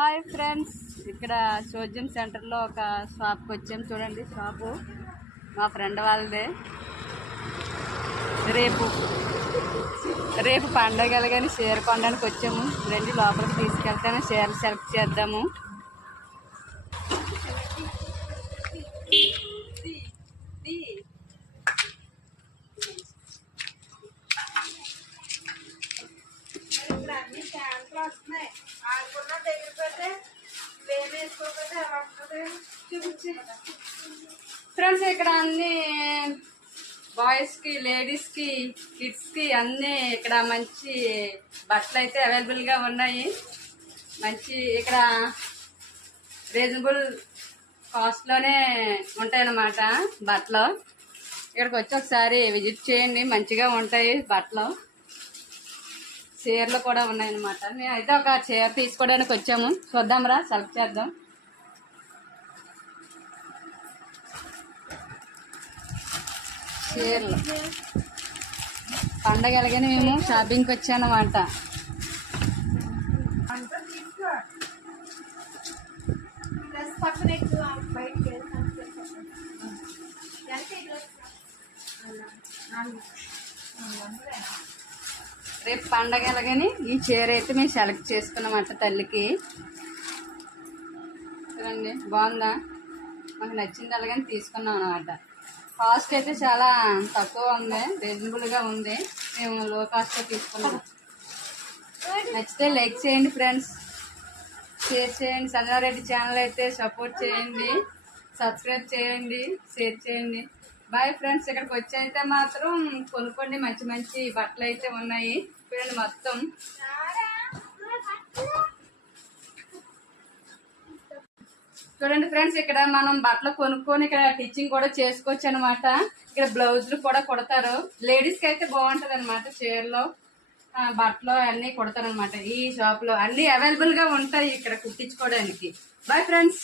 Hi friends, ఇక్కడ చోద్యం సెంటర్లో ఒక షాప్కి వచ్చాము. చూడండి, షాపు మా ఫ్రెండ్ వాళ్ళదే. రేపు పండగలు కానీ చీర కొనడానికి వచ్చాము. రండి, లోపలికి తీసుకెళ్తాను, చీరలు సెలెక్ట్ చేద్దాము. ఫ్రెండ్స్, ఇక్కడ అన్ని బాయ్స్కి, లేడీస్కి, కిడ్స్కి అన్నీ ఇక్కడ మంచి బట్టలు అయితే అవైలబుల్గా ఉన్నాయి. మంచి ఇక్కడ రీజనబుల్ కాస్ట్లోనే ఉంటాయన్నమాట బట్టలు. ఇక్కడికి వచ్చి ఒకసారి విజిట్ చేయండి, మంచిగా ఉంటాయి బట్టలు. చీరలు కూడా ఉన్నాయన్నమాట. మేమైతే ఒక చీర తీసుకోవడానికి వచ్చాము. చూద్దాంరా, సెలెక్ట్ చేద్దాం. చీరలు పండగలగానే మేము షాపింగ్కి వచ్చామన్నమాట. రేపు పండగలగాని ఈ చీర అయితే మేము సెలెక్ట్ చేసుకున్నామంట తల్లికి. చూడండి, బాగుందా? మాకు నచ్చింది అలాగని తీసుకున్నాం అన్నమాట. కాస్ట్ అయితే చాలా తక్కువ ఉంది, రీజనబుల్గా ఉంది. మేము లో కాస్ట్లో తీసుకున్నాం. నచ్చితే లైక్ చేయండి ఫ్రెండ్స్, షేర్ చేయండి. సంజనారెడ్డి ఛానల్ అయితే సపోర్ట్ చేయండి, సబ్స్క్రైబ్ చేయండి, షేర్ చేయండి. Bye friends. ఇక్కడికి వచ్చి అయితే మాత్రం కొనుక్కోండి, మంచి మంచి బట్టలు అయితే ఉన్నాయి. చూడండి మొత్తం. చూడండి ఫ్రెండ్స్, ఇక్కడ మనం బట్టలు కొనుక్కొని ఇక్కడ టిచ్చింగ్ కూడా చేసుకోవచ్చు అనమాట. ఇక్కడ బ్లౌజులు కూడా కుడతారు. లేడీస్కి అయితే బాగుంటది అనమాట. చీరలో బట్టలు అన్నీ కుడతారు అనమాట. ఈ షాప్ లో అన్ని అవైలబుల్ గా ఉంటాయి ఇక్కడ కుట్టించుకోవడానికి. Bye friends.